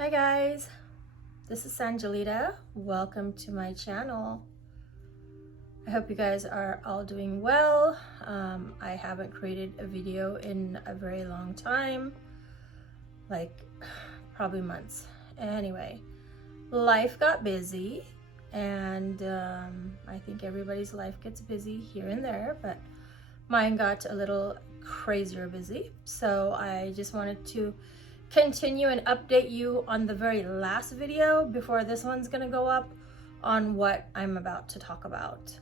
Hi guys, this is Angelita. Welcome to my channel. I hope you guys are all doing well. I haven't created a video in a very long time, like probably months. Anyway, life got busy and I think everybody's life gets busy here and there, but mine got a little crazier busy. So I just wanted to continue and update you on the very last video before this one's gonna go up on what I'm about to talk about.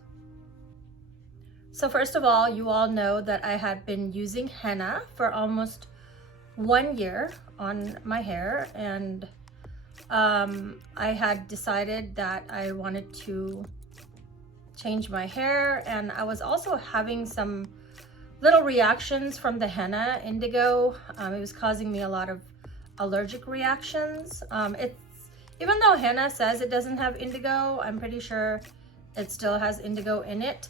So first of all, you all know that I had been using henna for almost 1 year on my hair, and I had decided that I wanted to change my hair, and I was also having some little reactions from the henna indigo. It was causing me a lot of allergic reactions. Even though henna says it doesn't have indigo, I'm pretty sure it still has indigo in it,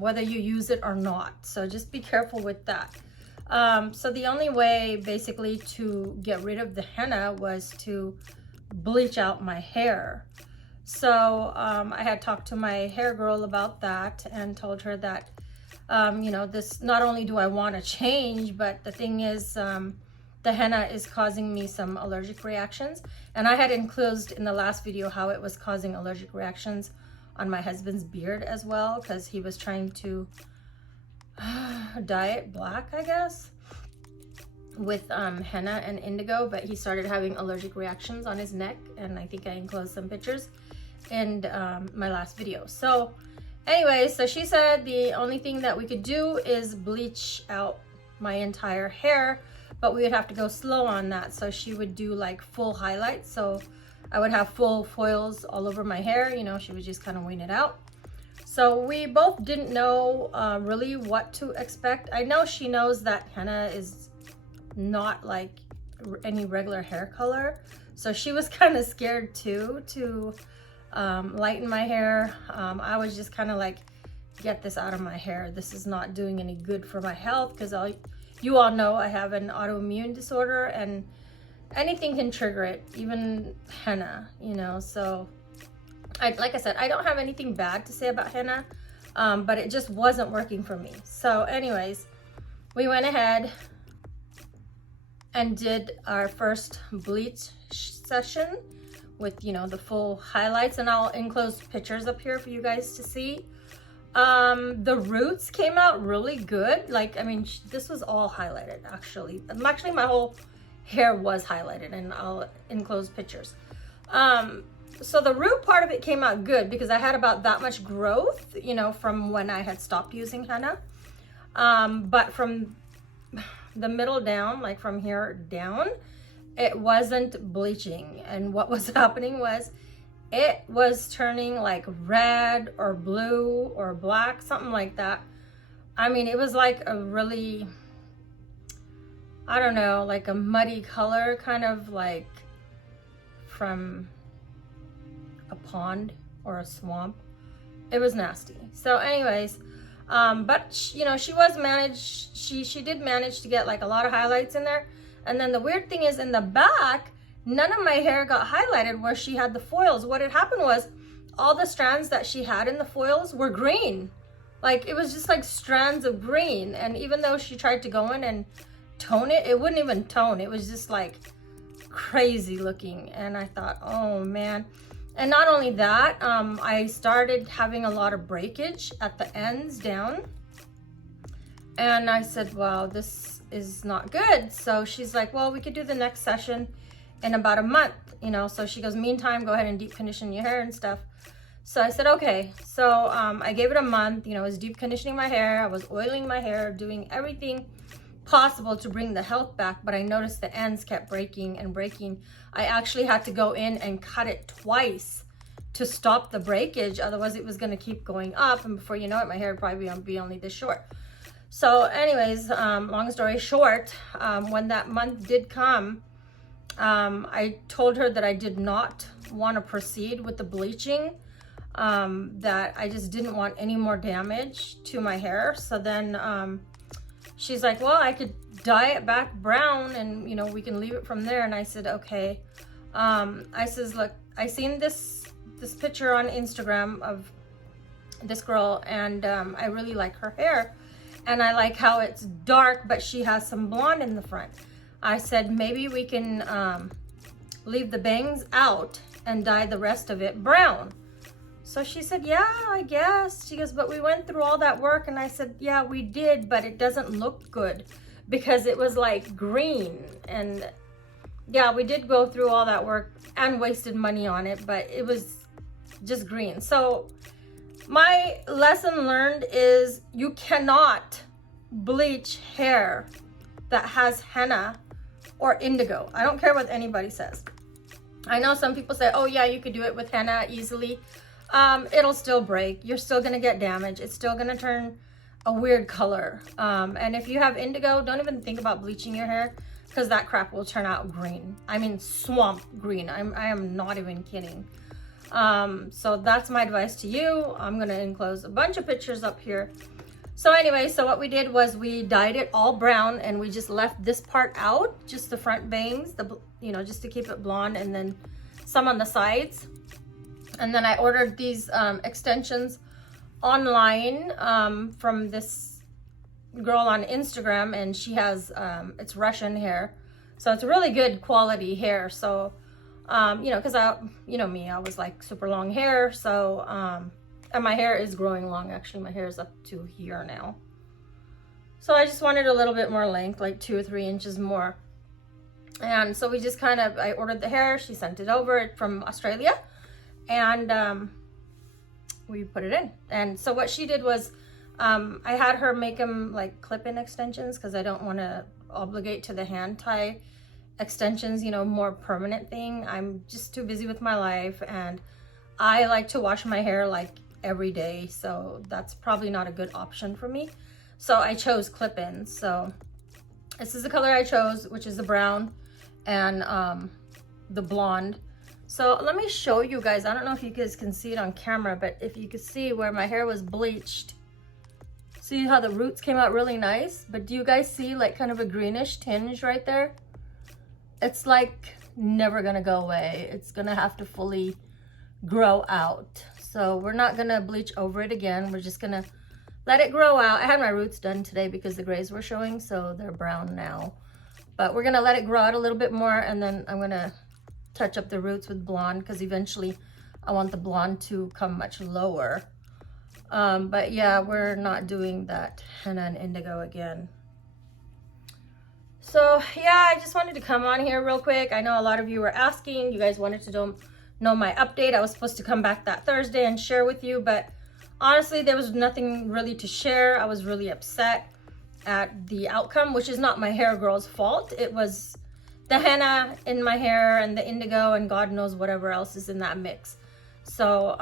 whether you use it or not. So just be careful with that. So the only way basically to get rid of the henna was to bleach out my hair. So I had talked to my hair girl about that and told her that you know, this, not only do I want to change, but the thing is the henna is causing me some allergic reactions, and I had enclosed in the last video how it was causing allergic reactions on my husband's beard as well, because he was trying to dye it black, I guess, with henna and indigo, but he started having allergic reactions on his neck, and I think I enclosed some pictures in my last video. So anyway, so she said the only thing that we could do is bleach out my entire hair, but we would have to go slow on that. So she would do like full highlights, so I would have full foils all over my hair. You know, she would just kind of wean it out. So we both didn't know really what to expect. I know she knows that henna is not like any regular hair color, so she was kind of scared too to lighten my hair. I was just kind of like, get this out of my hair. This is not doing any good for my health, because you all know I have an autoimmune disorder and anything can trigger it, even henna, you know. So like I said, I don't have anything bad to say about henna, but it just wasn't working for me. So anyways, we went ahead and did our first bleach session with, you know, the full highlights, and I'll enclose pictures up here for you guys to see. The roots came out really good. Like, I mean, this was all highlighted actually. Actually, my whole hair was highlighted, and I'll enclose pictures. So the root part of it came out good because I had about that much growth, you know, from when I had stopped using henna. But from the middle down, like from here down, it wasn't bleaching, and what was happening was it was turning like red or blue or black, something like that. I mean, it was like a really, I don't know, like a muddy color, kind of like from a pond or a swamp. It was nasty. So anyways, but you know, she did manage to get like a lot of highlights in there. And then the weird thing is, in the back, none of my hair got highlighted where she had the foils. What had happened was all the strands that she had in the foils were green. Like, it was just like strands of green. And even though she tried to go in and tone it, it wouldn't even tone. It was just like crazy looking. And I thought, oh man. And not only that, I started having a lot of breakage at the ends down. And I said, wow, this is not good. So she's like, well, we could do the next session in about a month, you know. So she goes, meantime, go ahead and deep condition your hair and stuff. So I said, okay. So I gave it a month, you know. I was deep conditioning my hair, I was oiling my hair, doing everything possible to bring the health back, but I noticed the ends kept breaking and breaking. I actually had to go in and cut it twice to stop the breakage, otherwise it was going to keep going up, and before you know it, my hair would probably be only this short. So anyways, long story short, when that month did come, I told her that I did not want to proceed with the bleaching, that I just didn't want any more damage to my hair. So then she's like, well, I could dye it back brown and, you know, we can leave it from there. And I said, okay. I says, look, I seen this picture on Instagram of this girl, and I really like her hair, and I like how it's dark, but she has some blonde in the front. I said, maybe we can leave the bangs out and dye the rest of it brown. So she said, yeah, I guess. She goes, but we went through all that work. And I said, yeah, we did, but it doesn't look good because it was like green. And yeah, we did go through all that work and wasted money on it, but it was just green. So my lesson learned is you cannot bleach hair that has henna or indigo. I don't care what anybody says. I know some people say, oh yeah, you could do it with henna easily. It'll still break. You're still gonna get damage. It's still gonna turn a weird color. And if you have indigo, don't even think about bleaching your hair, because that crap will turn out green. I mean, swamp green. I am not even kidding. So that's my advice to you. I'm gonna enclose a bunch of pictures up here. So anyway, so what we did was we dyed it all brown, and we just left this part out, just the front bangs, you know, just to keep it blonde, and then some on the sides. And then I ordered these extensions online from this girl on Instagram, and she has it's Russian hair, so it's really good quality hair. So you know, because you know me, I was like super long hair, so and my hair is growing long. Actually, my hair is up to here now, so I just wanted a little bit more length, like 2 or 3 inches more. And so we just kind of, I ordered the hair, she sent it over from Australia, and we put it in. And so what she did was I had her make them like clip-in extensions, because I don't want to obligate to the hand tie extensions, you know, more permanent thing. I'm just too busy with my life, and I like to wash my hair like every day, so that's probably not a good option for me. So I chose clip-ins. So this is the color I chose, which is the brown and the blonde. So let me show you guys. I don't know if you guys can see it on camera, but if you could see where my hair was bleached, see how the roots came out really nice? But do you guys see like kind of a greenish tinge right there? It's like never gonna go away. It's gonna have to fully grow out. So we're not gonna bleach over it again. We're just gonna let it grow out. I had my roots done today because the grays were showing, so they're brown now. But we're gonna let it grow out a little bit more, and then I'm gonna touch up the roots with blonde, because eventually I want the blonde to come much lower. But yeah, we're not doing that henna and indigo again. So yeah, I just wanted to come on here real quick. I know a lot of you were asking. You guys wanted to know my update. I was supposed to come back that Thursday and share with you, but honestly, there was nothing really to share. I was really upset at the outcome, which is not my hair girl's fault. It was the henna in my hair and the indigo and God knows whatever else is in that mix. So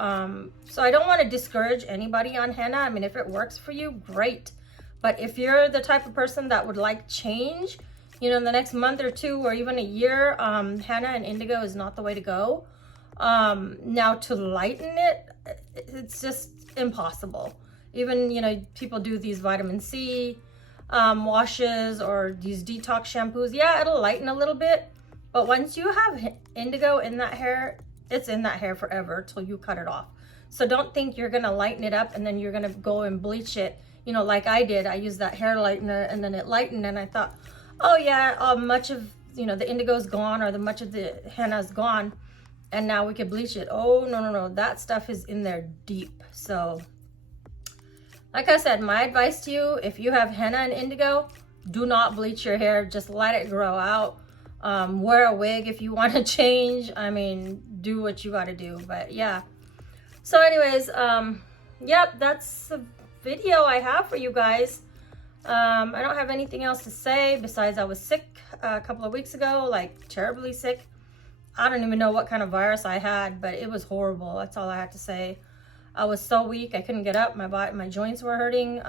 so I don't want to discourage anybody on henna. I mean, if it works for you, great. But if you're the type of person that would like change, you know, in the next month or 2 or even a year, henna and indigo is not the way to go. Now to lighten it, it's just impossible. Even, you know, people do these vitamin C washes or these detox shampoos. Yeah, it'll lighten a little bit, but once you have indigo in that hair, it's in that hair forever till you cut it off. So don't think you're gonna lighten it up and then you're gonna go and bleach it, you know, like I did. I used that hair lightener and then it lightened, and I thought, oh yeah, much of, you know, the indigo's gone, or the much of the henna's gone, and now we could bleach it. Oh no, that stuff is in there deep. So like I said, my advice to you, if you have henna and indigo, do not bleach your hair. Just let it grow out. Wear a wig if you want to change. I mean, do what you got to do. But yeah. So anyways, yep, that's the video I have for you guys. I don't have anything else to say besides I was sick a couple of weeks ago, like terribly sick. I don't even know what kind of virus I had, but it was horrible. That's all I had to say. I was so weak, I couldn't get up. My joints were hurting.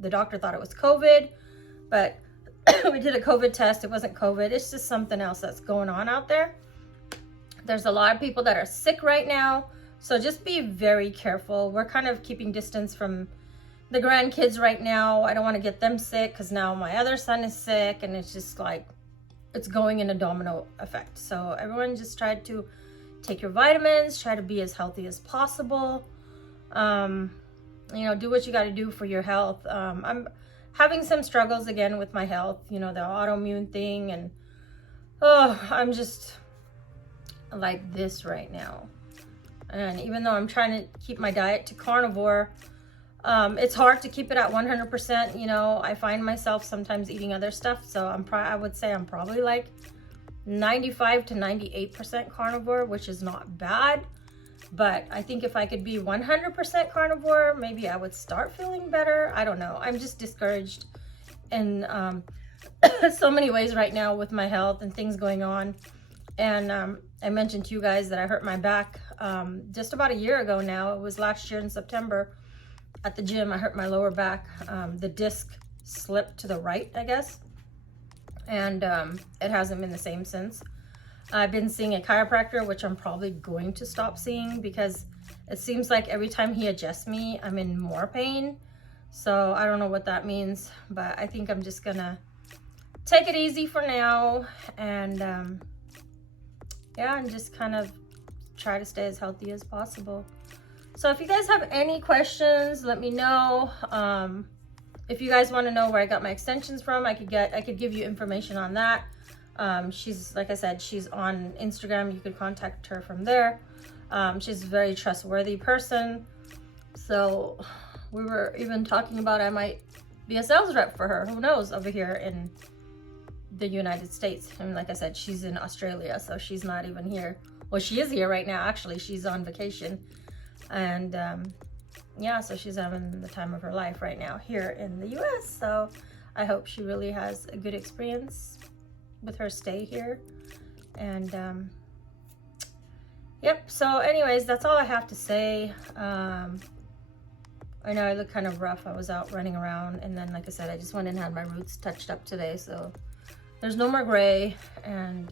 The doctor thought it was COVID, but we did a COVID test. It wasn't COVID. It's just something else that's going on out there. There's a lot of people that are sick right now, so just be very careful. We're kind of keeping distance from the grandkids right now. I don't want to get them sick because now my other son is sick, and it's just like, it's going in a domino effect. So everyone just try to take your vitamins, try to be as healthy as possible. You know, do what you got to do for your health. I'm having some struggles again with my health, you know, the autoimmune thing, and I'm just like this right now. And even though I'm trying to keep my diet to carnivore, it's hard to keep it at 100%. You know, I find myself sometimes eating other stuff. So I would say I'm probably like 95 to 98% carnivore, which is not bad. But I think if I could be 100% carnivore, maybe I would start feeling better. I don't know. I'm just discouraged in so many ways right now with my health and things going on. And I mentioned to you guys that I hurt my back just about a year ago now. It was last year in September at the gym. I hurt my lower back. The disc slipped to the right, I guess. And it hasn't been the same since. I've been seeing a chiropractor, which I'm probably going to stop seeing because it seems like every time he adjusts me, I'm in more pain. So I don't know what that means, but I think I'm just gonna take it easy for now, and yeah, and just kind of try to stay as healthy as possible. So if you guys have any questions, let me know. If you guys want to know where I got my extensions from, I could give you information on that. She's, like I said, she's on Instagram. You could contact her from there. She's a very trustworthy person. So we were even talking about I might be a sales rep for her. Who knows, over here in the United States. And like I said, she's in Australia, so she's not even here. Well, she is here right now. Actually, she's on vacation. And yeah, so she's having the time of her life right now here in the US. So I hope she really has a good experience with her stay here. And yep, so anyways, that's all I have to say. I know I look kind of rough. I was out running around, and then like I said, I just went and had my roots touched up today, so there's no more gray. And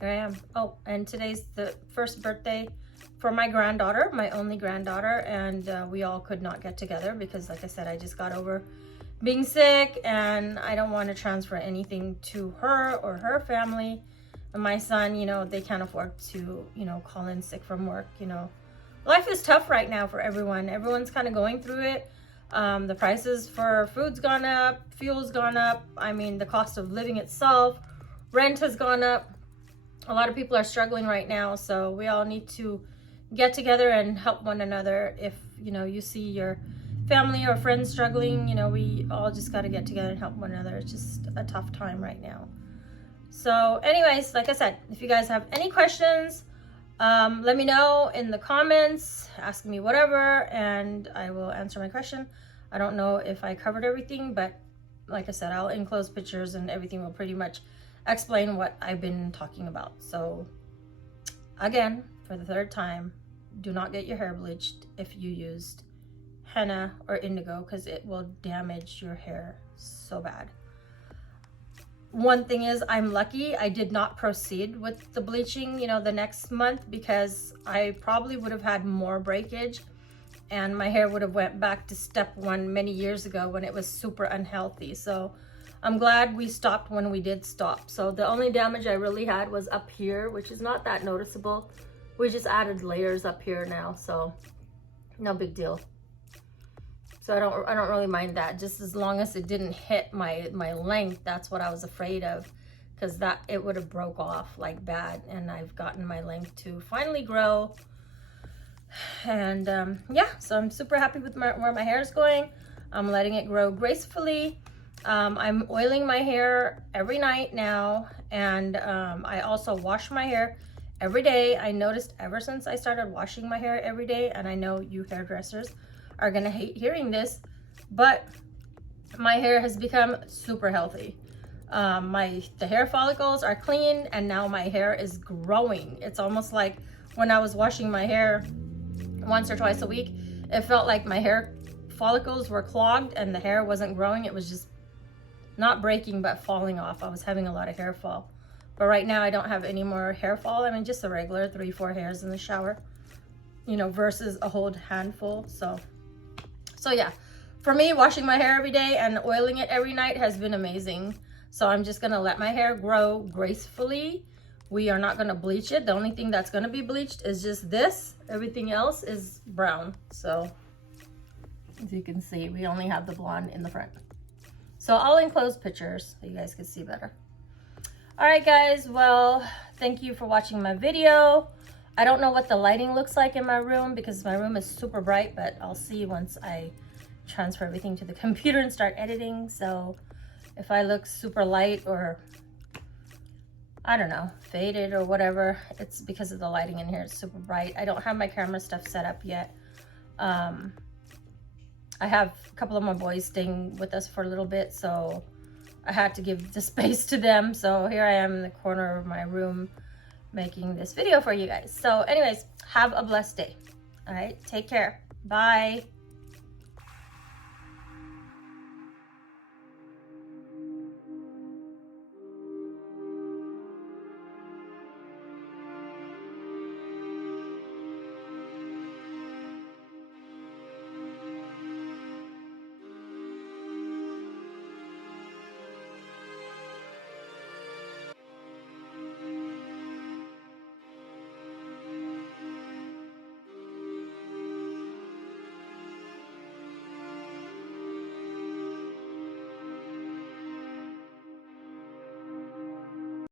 here I am. Oh, and today's the first birthday for my granddaughter, my only granddaughter, and we all could not get together because, like I said, I just got over being sick, and I don't want to transfer anything to her or her family. And my son, you know, they can't afford to, you know, call in sick from work. You know, life is tough right now for everyone. Everyone's kind of going through it. The prices for food's gone up, fuel's gone up. I mean, the cost of living itself, rent has gone up. A lot of people are struggling right now, so we all need to get together and help one another. If, you know, you see your family or friends struggling, you know, we all just got to get together and help one another. It's just a tough time right now. So anyways, like I said, if you guys have any questions, let me know in the comments, ask me whatever, and I will answer my question. I don't know if I covered everything, but like I said, I'll enclose pictures and everything will pretty much explain what I've been talking about. So again, for the third time, do not get your hair bleached if you used henna or indigo, because it will damage your hair so bad. One thing is, I'm lucky I did not proceed with the bleaching, you know, the next month, because I probably would have had more breakage and my hair would have went back to step one many years ago when it was super unhealthy. So I'm glad we stopped when we did stop. So the only damage I really had was up here, which is not that noticeable. We just added layers up here now, so no big deal. So I don't really mind that, just as long as it didn't hit my length. That's what I was afraid of, because that it would have broke off like bad. And I've gotten my length to finally grow. And yeah, so I'm super happy with where my hair is going. I'm letting it grow gracefully. I'm oiling my hair every night now, and I also wash my hair every day. I noticed ever since I started washing my hair every day, and I know you hairdressers are gonna hate hearing this, but my hair has become super healthy. The hair follicles are clean, and now my hair is growing. It's almost like when I was washing my hair once or twice a week, it felt like my hair follicles were clogged and the hair wasn't growing. It was just not breaking but falling off. I was having a lot of hair fall. But right now I don't have any more hair fall. I mean, just a regular 3-4 hairs in the shower, you know, versus a whole handful. So So yeah, for me, washing my hair every day and oiling it every night has been amazing. So I'm just gonna let my hair grow gracefully. We are not gonna bleach it. The only thing that's gonna be bleached is just this. Everything else is brown. So as you can see, we only have the blonde in the front. So I'll enclose pictures so you guys can see better. All right, guys, well, thank you for watching my video. I don't know what the lighting looks like in my room because my room is super bright, but I'll see once I transfer everything to the computer and start editing. So if I look super light or, I don't know, faded or whatever, it's because of the lighting in here. It's super bright. I don't have my camera stuff set up yet. I have a couple of my boys staying with us for a little bit, so I had to give the space to them. So here I am in the corner of my room making this video for you guys. So anyways, have a blessed day. All right, take care. Bye.